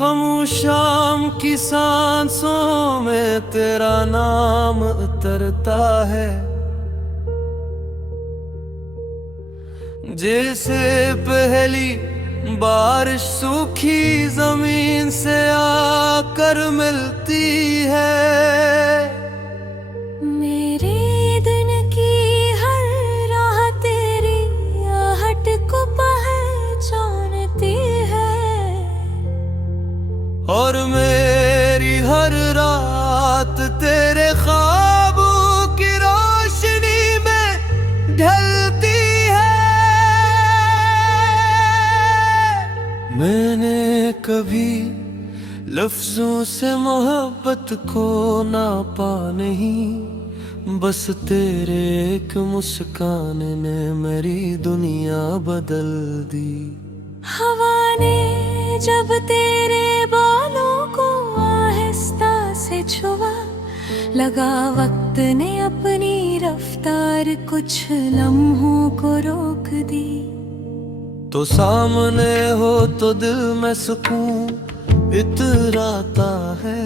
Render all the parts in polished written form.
खामोशाम की सांसों में तेरा नाम उतरता है, जैसे पहली बारिश सूखी जमीन से आकर मिलती है। मेरे दिन की हर राह तेरी आहट को पहचानती है, और मेरी हर रात तेरे ख्वाबों की रोशनी में ढलती है। मैंने कभी लफ्जों से मोहब्बत को नापा नहीं, बस तेरे एक मुस्कान ने मेरी दुनिया बदल दी। हवा ने जब तेरे बालों को आहिस्ता से छुआ, लगा वक्त ने अपनी रफ्तार कुछ लम्हों को रोक दी। तो सामने हो तो दिल में सुकून इतराता है,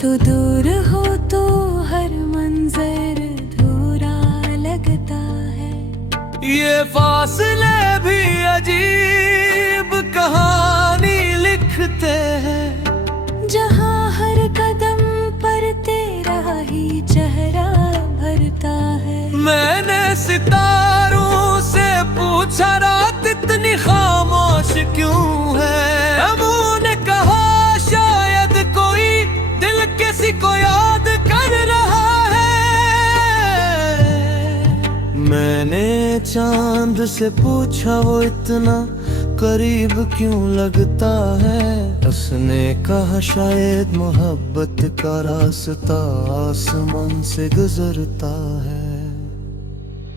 तो दूर हो तो हर मंजर अधूरा लगता है। ये फासले भी अजीब कहानी लिखते हैं, जहाँ हर कदम पर तेरा ही चेहरा भरता है। मैंने सितारों से पूछा रात इतनी खामोश क्यों है, उन्होंने कहा शायद कोई दिल किसी को याद कर रहा है। मैंने चांद से पूछा वो इतना करीब क्यों लगता है, उसने कहा शायद मोहब्बत का रास्ता आसमान से गुजरता है।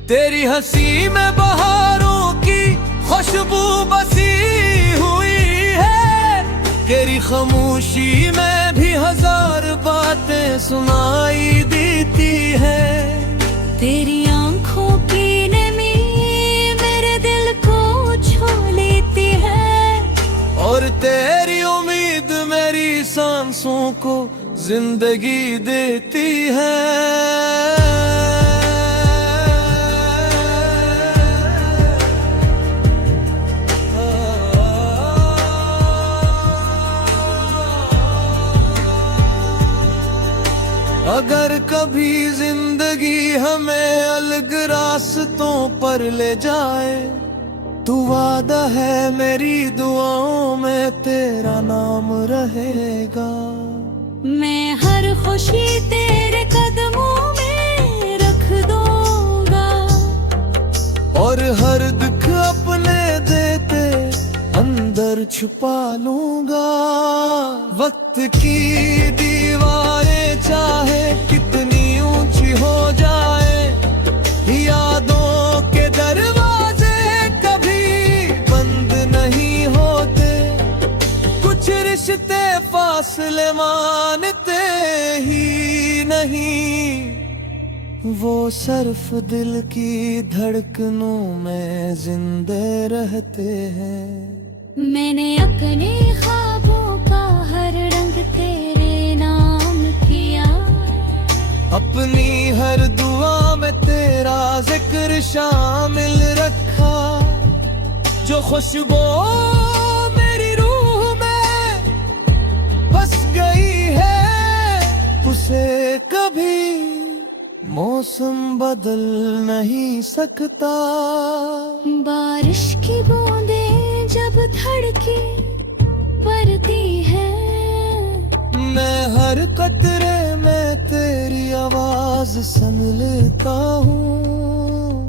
तेरी हंसी में बहारों की खुशबू बसी हुई है, तेरी खामोशी में भी हजार बातें सुनाई देती है। तेरी आंखों की नमी मेरे दिल को छू लेती है, और तेरी उम्मीद मेरी सांसों को जिंदगी देती है। अगर कभी जिंदगी हमें अलग रास्तों पर ले जाए, तू वादा है मेरी दुआओं में तेरा नाम रहेगा। मैं हर खुशी तेरे कदमों में रख दूंगा, और हर दुख अपने देते अंदर छुपा लूंगा। वक्त की दीवारें चाहे कितनी ऊंची हो जाए, यादों के दरवाजे कभी बंद नहीं होते। कुछ रिश्ते फासले मानते ही नहीं, वो सिर्फ दिल की धड़कनों में जिंदे रहते हैं। मैंने अपने ख्वाबों का हर रंग तेरे नाम किया, अपनी हर दुआ में तेरा जिक्र शामिल रखा। जो खुशबू मेरी रूह में बस गई है, उसे कभी मौसम बदल नहीं सकता। बारिश की बूंदें जब धड़के पड़ती है, मैं हर कतरे में तेरी आवाज सुन लेता हूँ।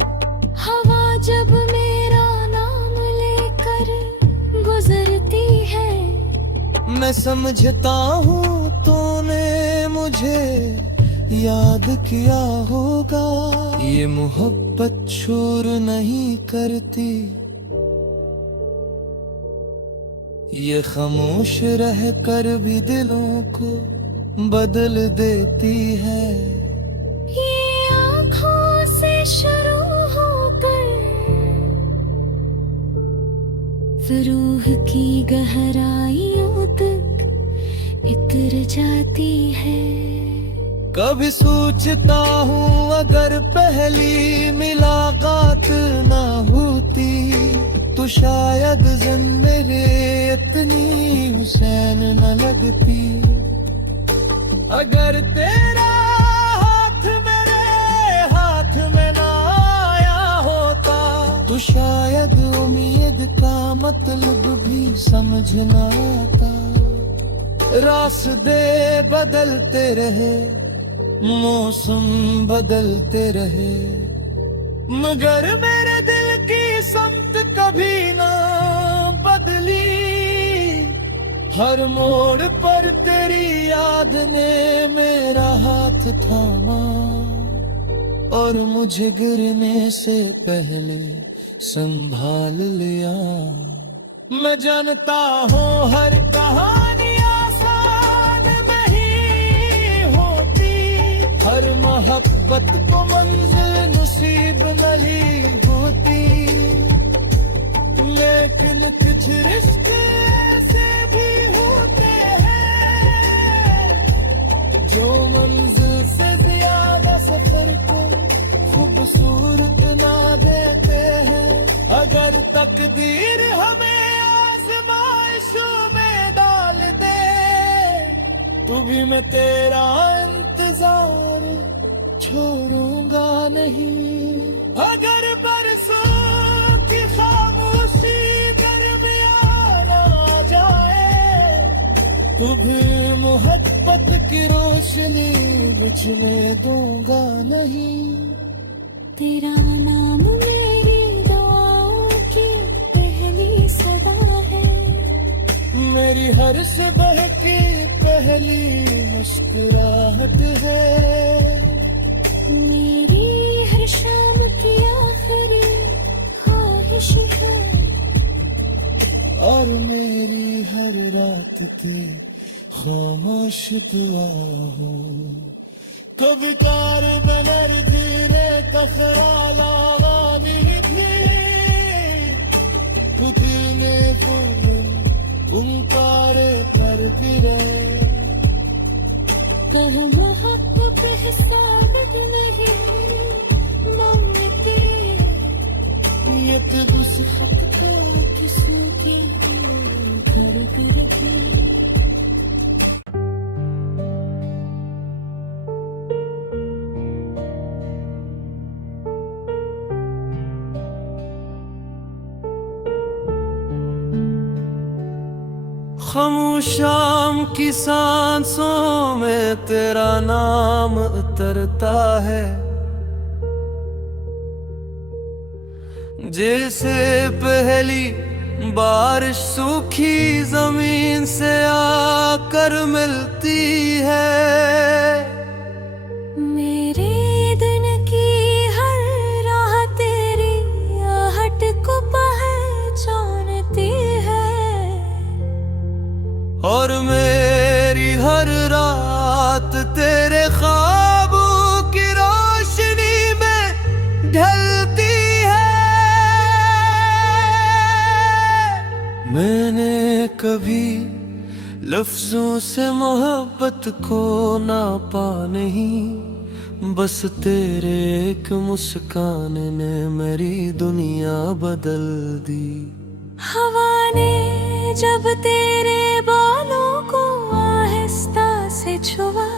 हवा जब मेरा नाम लेकर गुजरती है, मैं समझता हूँ तूने मुझे याद किया होगा। ये मोहब्बत शोर नहीं करती, ये खामोश रह कर भी दिलों को बदल देती है। ये आँखों से शुरू होकर रूह की गहराइयों तक इतर जाती है। कभी सोचता हूँ अगर पहली मुलाकात ना होती तो शायद जिंदगी इतनी हुसैन न लगती। अगर तेरा हाथ मेरे हाथ में ना आया होता तो शायद उम्मीद का मतलब भी समझ ना आता। रास्ते बदलते रहे, मौसम बदलते रहे, मगर मेरे दिल की समत कभी ना बदली। हर मोड़ पर तेरी याद ने मेरा हाथ थामा और मुझे गिरने से पहले संभाल लिया। मैं जानता हूँ हर कहानी आसान नहीं होती, हर मोहब्बत को मंजिल नसीब नली होती, लेकिन कुछ रिश्ते ऐसे भी होते हैं जो मंजिल से ज्यादा सफर को खूबसूरत ना देते हैं। अगर तकदीर हमें आज़माइशों में डाल दे तो भी मैं तेरा इंतजार छोड़ूंगा नहीं। अगर बरसों की खामोशी दरमियान आ जाए तो भी मोहब्बत की रोशनी बुझने दूंगा नहीं। तेरा नाम मेरी दुआओं की पहली सदा है, मेरी हर सुबह की पहली मुस्कुराहट है, मेरी हर शाम की आखिरी ख्वाहिश है, और मेरी हर रात की खामोश दुआ हो। कभी कार बनर धीरे तखराला गानी थी खुद ने उनकारे पर फिरे। कह मोहब्बत हिसाब नहीं मांगती, ये तो सिखत तो किस्म की फिर की। खामोश शाम की सांसों में तेरा नाम उतरता है, जैसे पहली बारिश सूखी जमीन से आकर मिलती है। मेरे दिन की हर राह तेरी आहट को पहचानती है, और मेरी हर रात तेरे ख्वाबों की रोशनी में ढलती है। मैंने कभी लफ्जों से मोहब्बत को नापा नहीं, बस तेरे एक मुस्कान ने मेरी दुनिया बदल दी। हवा ने जब तेरे बालों को आहिस्ता से छुआ,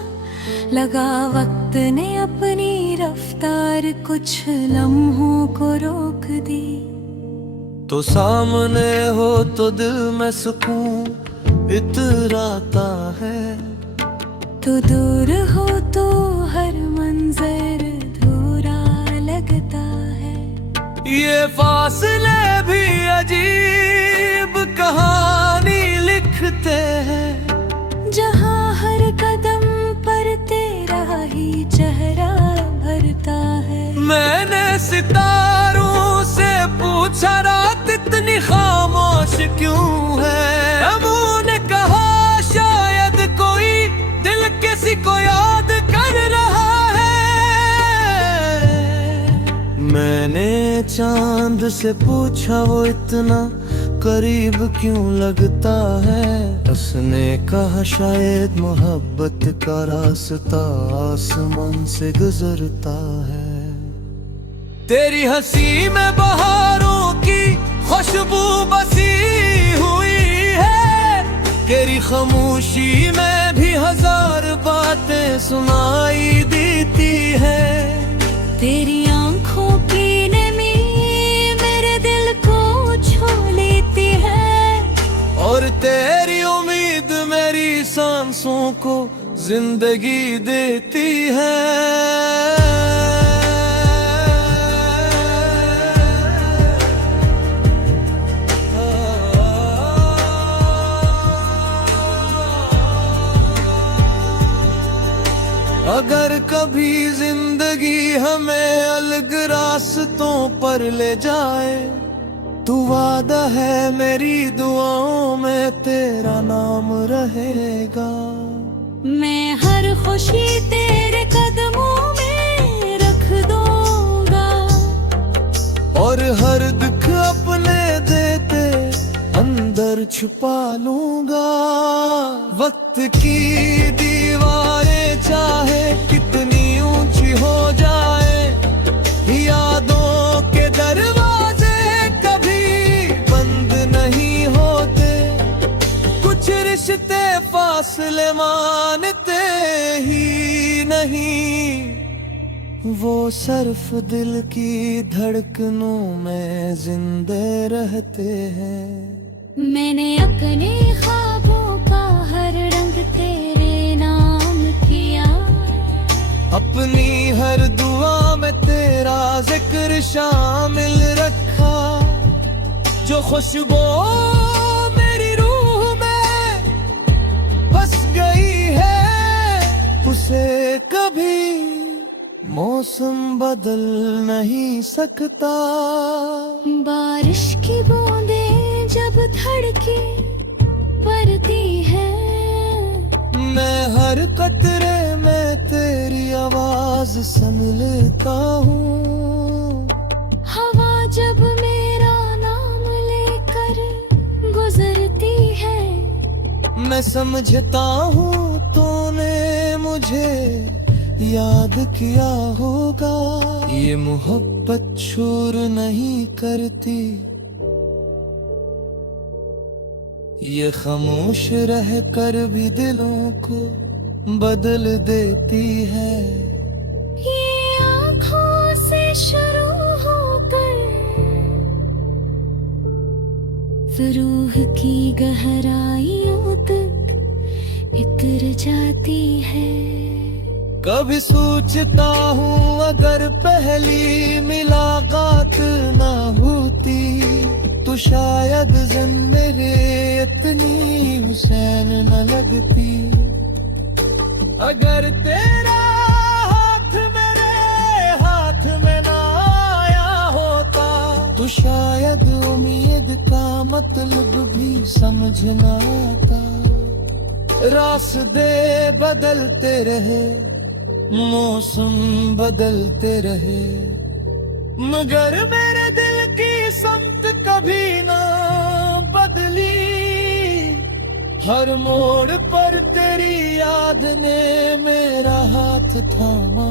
लगा वक्त ने अपनी रफ्तार कुछ लम्हों को रोक दी। तो सामने हो तो दिल में सुकून इतराता है, तो दूर हो तो हर मंजर धूरा लगता है। ये फासले भी अजीब कहानी लिखते हैं, जहाँ हर कदम पर तेरा ही चेहरा भरता है। मैंने सितारों से पूछा रात इतनी खामोश क्यों है, उन्होंने कहा शायद कोई दिल किसी को याद कर रहा है। मैंने चांद से पूछा वो इतना करीब क्यों लगता है। उसने कहा शायद मोहब्बत का रास्ता आसमान से गुजरता है। तेरी हंसी में बहारों की खुशबू बसी हुई है। तेरी खामोशी में भी हजार बातें सुनाई देती है। तेरी आंखों की नमी मेरे दिल को छू लेती है। और तेरी उम्मीद मेरी सांसों को जिंदगी देती है। अगर कभी जिंदगी हमें अलग रास्तों पर ले जाए, तू वादा है मेरी दुआओं में तेरा नाम रहेगा। मैं हर खुशी तेरे कदमों में रख दूंगा। और हर दुख अपने देते अंदर छुपा लूंगा। वक्त की दीवारें चाहे कितनी ऊंची हो जाए, यादों के दरवाजे कभी बंद नहीं होते। कुछ रिश्ते फासले मानते ही नहीं, वो सिर्फ दिल की धड़कनों में जिंदे रहते हैं। मैंने अपने ख्वाबों का हर रंग तेरे नाम किया। अपनी हर दुआ में तेरा जिक्र शामिल रखा। जो खुशबू मेरी रूह में बस गई है, उसे कभी मौसम बदल नहीं सकता। बारिश की बूंदें जब धड़के पड़ती है, मैं हर कतरे में तेरी आवाज सुन लेता हूँ। हवा जब मेरा नाम लेकर गुजरती है, मैं समझता हूँ तूने मुझे याद किया होगा। ये मोहब्बत शोर नहीं करती, ये खामोश रह कर भी दिलों को बदल देती है। ये आँखों से शुरू होकर रूह की गहराइयों तक इतर जाती है। कभी सोचता हूँ अगर पहली मुलाकात ना होती, तो शायद जिंदगी इतनी हुसैन न लगती। अगर तेरा हाथ मेरे हाथ में ना आया होता, तो शायद उम्मीद का मतलब भी समझ ना आता। रास्ते बदलते रहे, मौसम बदलते रहे, मगर मेरे दिल की समत कभी ना बदली। हर मोड़ पर तेरी याद ने मेरा हाथ थामा,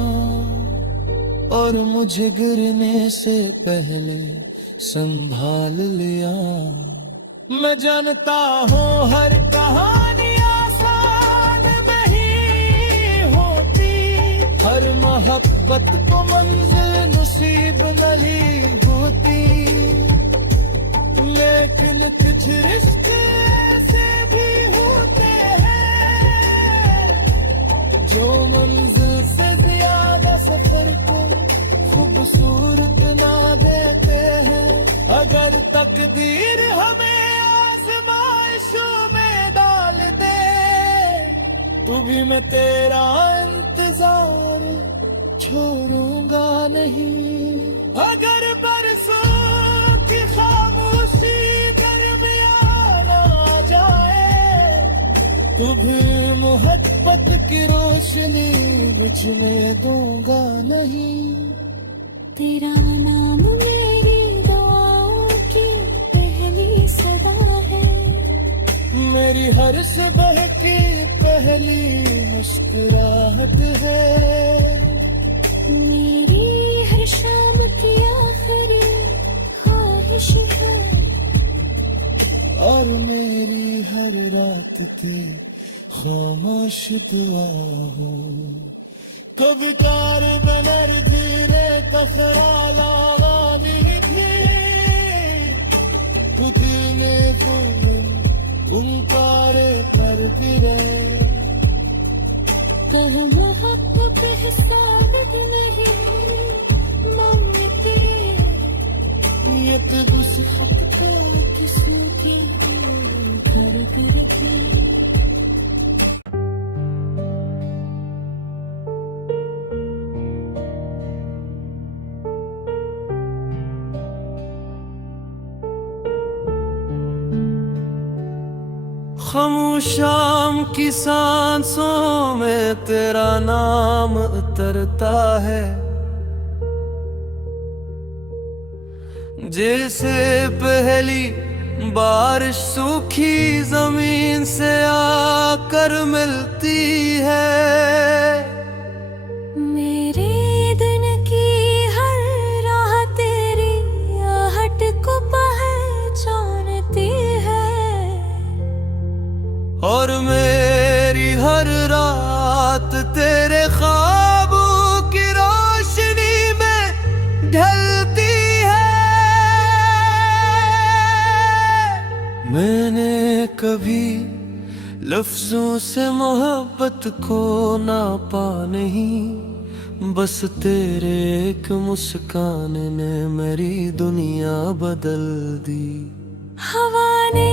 और मुझे गिरने से पहले संभाल लिया। मैं जानता हूँ हर कहानी आसान नहीं होती, हर मोहब्बत को मंजिल नसीब नहीं होती। लेकिन कुछ रिश्ते ऐसे भी होते हैं, जो मंजिल से ज्यादा सफर को खूबसूरत ना देते हैं। अगर तकदीर हमें आज़माइशों में डाल दे, तो भी मैं तेरा इंतजार छोड़ूंगा नहीं। अगर बरसों की खामोशी दरमियान आ जाए, तो भी मोहब्बत की रोशनी बुझने दूंगा नहीं। तेरा नाम मेरी दुआओं की पहली सदा मेरी हर सुबह की पहली मुस्कुराहट है, मेरी हर शाम की आखिरी ख्वाहिश है, और मेरी हर रात की खामोश दुआ हो। कभी कार बनर धीरे कसराला वानी थी, खुद में फूल उनकार करती रहे। कह मोहब्बत एहसान भी नहीं मांगती, ये तो उस खत तो किसी की कर करती। खामोशाम की सांसों में तेरा नाम उतरता है, जैसे पहली बारिश सूखी जमीन से आकर मिलती है। मेरे दिन की हर राह तेरी आहट को पहचानती है, और मेरी हर रात तेरे ख्वाबों की रोशनी में ढलती है। मैंने कभी लफ्जों से मोहब्बत को नापा नहीं, बस तेरे एक मुस्कान ने मेरी दुनिया बदल दी। हवा ने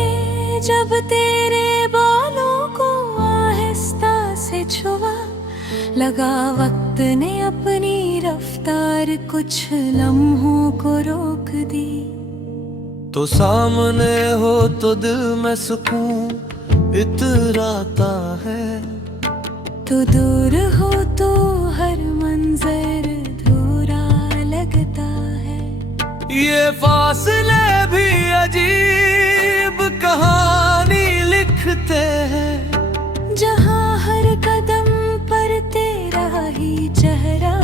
जब तेरे बालों को आहिस्ता से छुआ, लगा वक्त ने अपनी रफ्तार कुछ लम्हों को रोक दी। तो सामने हो तो दिल में सुकून इतराता है, तो दूर हो तो हर मंजर धूरा लगता है। ये फासले भी अजीब कहानी लिखते हैं, जहाँ हर कदम पर तेरा ही चेहरा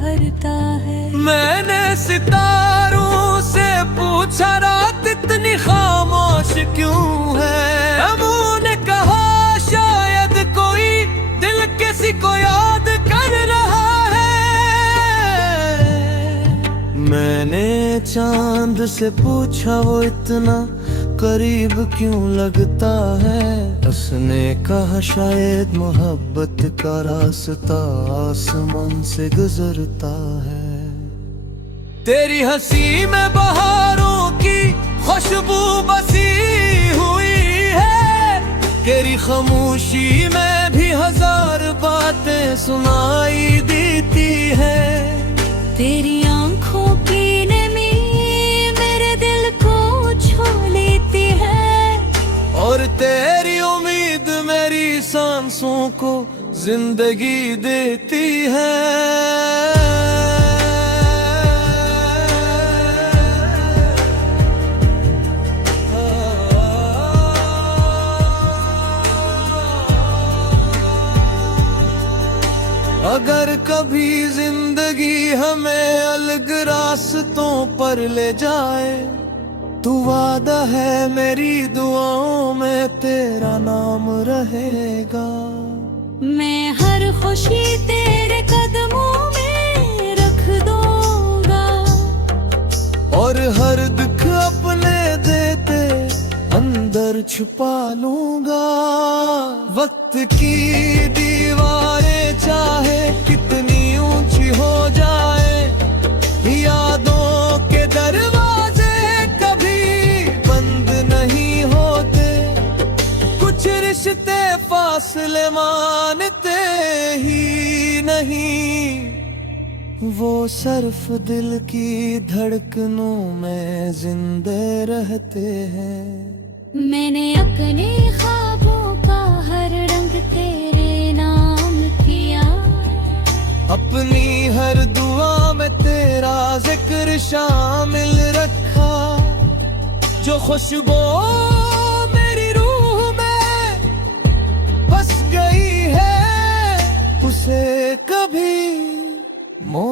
भरता है। मैंने सितारों से पूछा रात इतनी खामोश क्यों है, उन्होंने कहा शायद कोई दिल किसी को याद कर रहा है। मैंने चांद से पूछा वो इतना करीब क्यों लगता है, उसने कहा शायद मोहब्बत का रास्ता आसमान से गुजरता है। तेरी हंसी में बहारों की खुशबू बसी हुई है, तेरी खामोशी में भी हजार बातें सुनाई देती है। तेरी आंखों की नमी मेरे दिल को छू लेती है, और तेरी उम्मीद मेरी सांसों को जिंदगी देती है। अगर कभी जिंदगी हमें अलग रास्तों पर ले जाए, तू वादा है मेरी दुआओं में तेरा नाम रहेगा। मैं हर खुशी तेरे कदमों में रख दूंगा, और हर दुख अपने देते अंदर छुपा लूंगा। वक्त की दीवारें चाहे कितनी ऊंची हो जाए, यादों के दरवाजे कभी बंद नहीं होते। कुछ रिश्ते फासले मानते ही नहीं, वो सिर्फ दिल की धड़कनों में जिंदे रहते हैं। मैंने अपने ख्वाबों का हर रंग तेरे नाम किया, अपनी हर दुआ में तेरा जिक्र शामिल रखा। जो खुशबू मेरी रूह में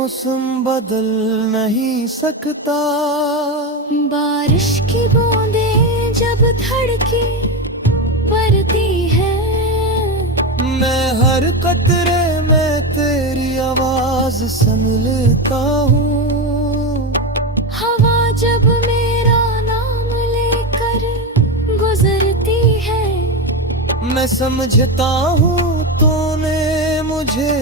मौसम बदल नहीं सकता। बारिश की बूंदें जब धड़के बरती है, मैं हर कतरे में तेरी आवाज सुन लेता हूँ। हवा जब मेरा नाम लेकर गुजरती है, मैं समझता हूँ तूने मुझे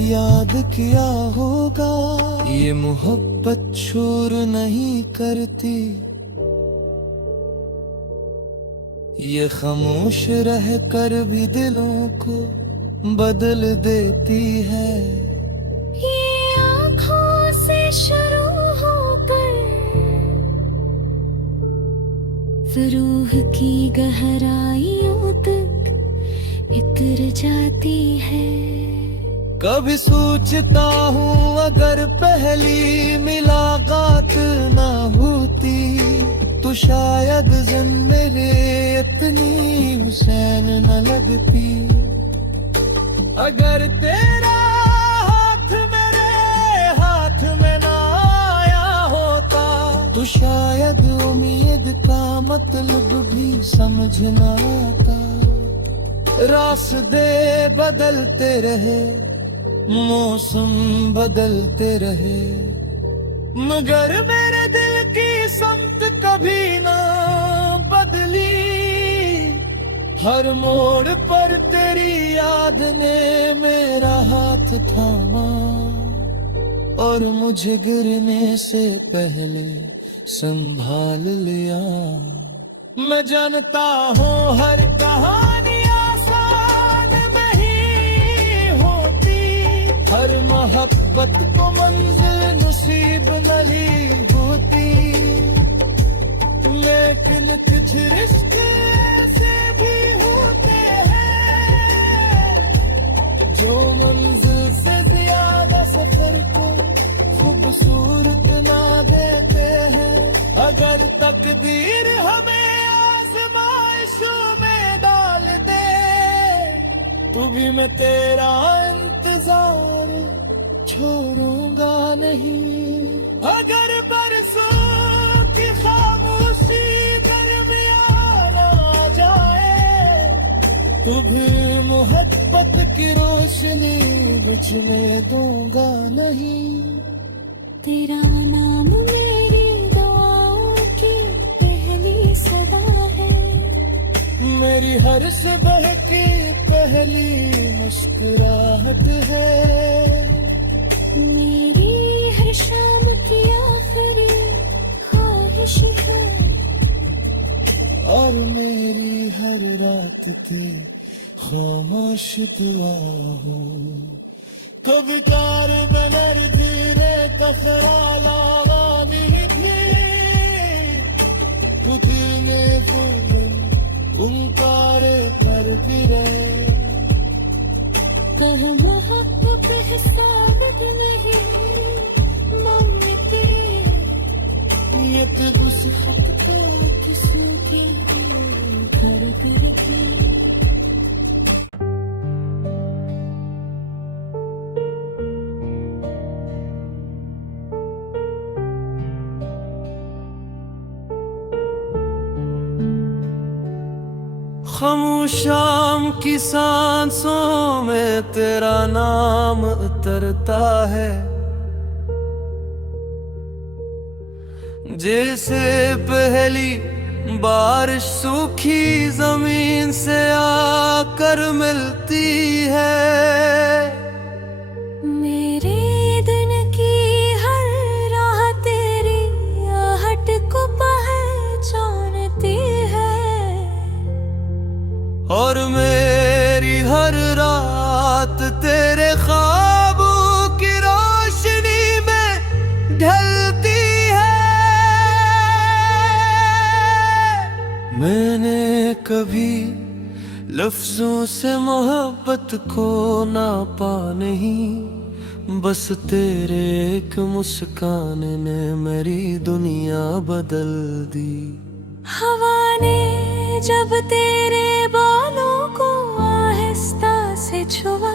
याद किया होगा। ये मोहब्बत शोर नहीं करती, ये खामोश रह कर भी दिलों को बदल देती है। ये आँखों से शुरू होकर रूह की गहराइयों तक इतर जाती है। कभी सोचता हूँ अगर पहली मुलाकात ना होती तो शायद मेरे इतनी हुसैन न लगती। अगर तेरा हाथ मेरे हाथ में ना आया होता तो शायद उम्मीद का मतलब भी समझ ना आता। रास्ते बदलते रहे, मौसम बदलते रहे, मगर मेरे दिल की समत कभी ना बदली। हर मोड़ पर तेरी याद ने मेरा हाथ थामा और मुझे गिरने से पहले संभाल लिया। मैं जानता हूँ हर कहानी आसान नहीं होती, हर मोहब्बत को मंजिल नसीब नहीं होती, लेकिन कुछ रिश्ते ऐसे भी होते हैं जो मंजिल से ज्यादा सफर को खूबसूरत ना देते हैं। अगर तकदीर हमें आजमाइशों में डाल दे तो भी मैं तेरा इंतजार छोड़ूंगा नहीं। अगर बरसों की खामोशी दरमियान आ जाए तो भी मोहब्बत की रोशनी बुझने दूंगा नहीं। तेरा नाम मेरी दुआओं की पहली सदा है, मेरी हर सुबह की पहली मुस्कुराहट है, मेरी हर शाम की आखिरी ख्वाहिश है, और मेरी हर रात ते खामोश दुआ हो। कभी कार बनर धीरे कसराला वानी थी खुद ने फूल गुमकारे कर फिरे। कह मोहब्बत हिसाब नहीं मांगती, ये तो सिखत का किस्म के कर करती। खामोशाम की सांसों में तेरा नाम उतरता है, जैसे पहली बारिश सूखी जमीन से आकर मिलती है। मेरे दिन की हर राह तेरी आहट को पहचानती है, और मेरी हर रात तेरे ख्वाबों की रोशनी में ढलती है। मैंने कभी लफ्जों से मोहब्बत को नापा नहीं, बस तेरे एक मुस्कान ने मेरी दुनिया बदल दी। हवा ने जब तेरे बालों को आहिस्ता से छुआ,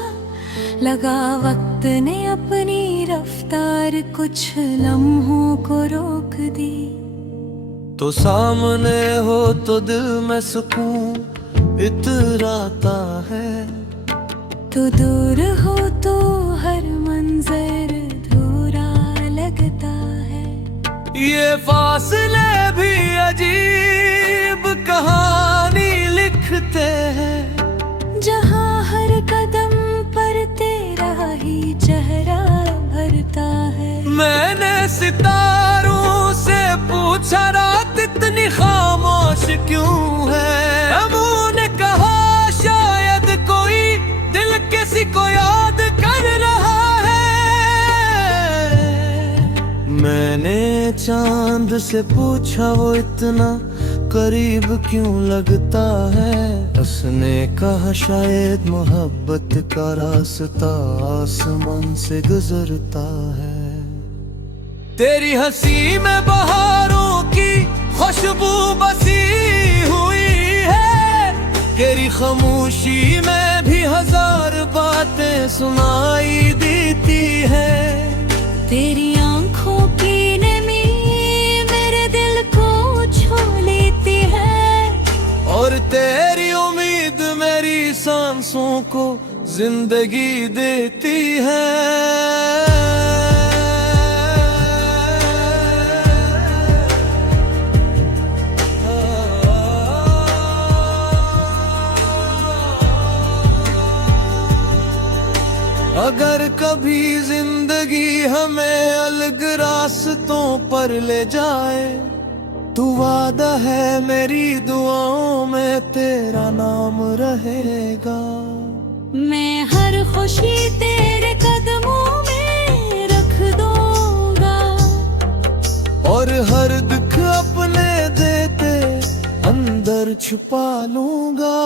लगा वक्त ने अपनी रफ्तार कुछ लम्हों को रोक दी। तो सामने हो तो दिल में सुकून इतराता है, तो दूर हो तो हर मंजर अधूरा लगता है। ये फासले भी अजीब कहानी लिखते हैं, जहाँ हर कदम पर तेरा ही चेहरा भरता है। मैंने सितारों से पूछा रात इतनी खामोश क्यों है। उन्होंने कहा शायद कोई दिल किसी को याद कर रहा है। मैंने चांद से पूछा वो इतना करीब क्यों लगता है। उसने कहा शायद मोहब्बत का रास्ता आसमान से गुजरता है। तेरी हंसी में बहारों की खुशबू बसी हुई है, तेरी खामोशी में भी हजार बातें सुनाई देती है। तेरी आंखों की नमी मेरे दिल को छू लेती है, और तेरी उम्मीद मेरी सांसों को जिंदगी देती है। अगर कभी जिंदगी हमें अलग रास्तों पर ले जाए, तू वादा है मेरी दुआओं में तेरा नाम रहेगा। मैं हर खुशी तेरे कदमों में रख दूंगा, और हर दुख अपने देते अंदर छुपा लूंगा।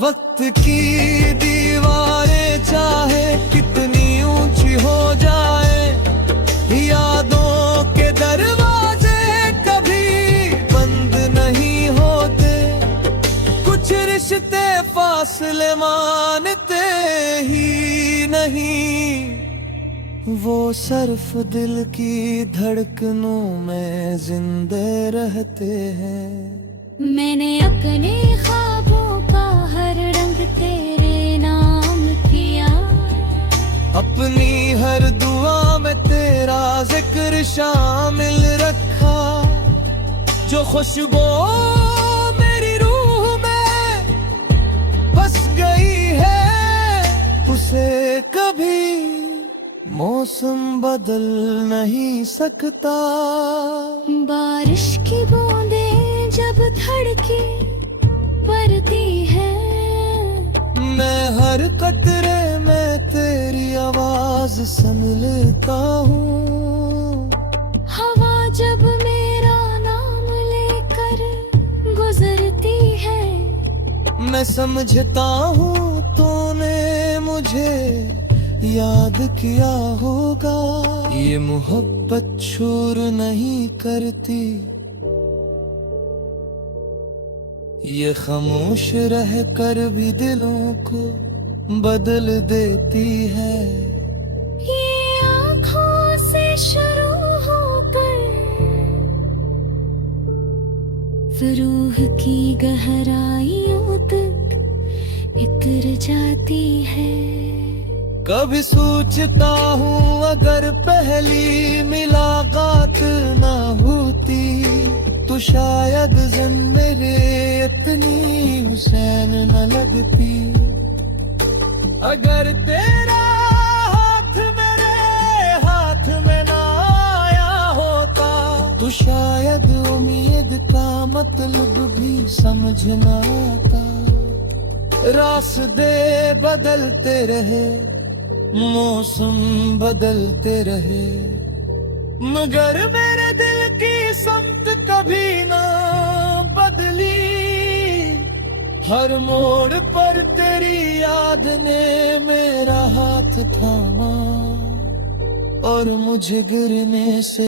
वक्त की दीवारें चाहे कितनी ऊंची हो जाए, यादों के दरवाजे कभी बंद नहीं होते। कुछ रिश्ते फासले मानते ही नहीं, वो सिर्फ दिल की धड़कनों में जिंदे रहते हैं। मैंने अपने ख्वाबों का हर रंग तेरे नाम किया, अपनी हर दुआ में तेरा जिक्र शामिल रखा। जो खुशबू मेरी रूह में बस गई है, उसे कभी मौसम बदल नहीं सकता। बारिश की बूंदें जब धड़के बरती है, मैं हर कतरे में तेरी आवाज सुन लेता हूँ। हवा जब मेरा नाम लेकर गुजरती है, मैं समझता हूँ तूने मुझे याद किया होगा। ये मोहब्बत शोर नहीं करती, ये खामोश रह कर भी दिलों को बदल देती है। ये आँखों से शुरू होकर फिर रूह की गहराइयों तक इतर जाती है। कभी सोचता हूँ अगर पहली मुलाकात ना होती, तो शायद जिंदगी इतनी हुसैन न लगती। अगर तेरा हाथ मेरे हाथ में ना आया होता, तो शायद उम्मीद का मतलब भी समझ ना आता। रास्ते बदलते रहे, मौसम बदलते रहे, मगर मेरे दिल की समत कभी ना बदली। हर मोड़ पर तेरी याद ने मेरा हाथ थामा, और मुझे गिरने से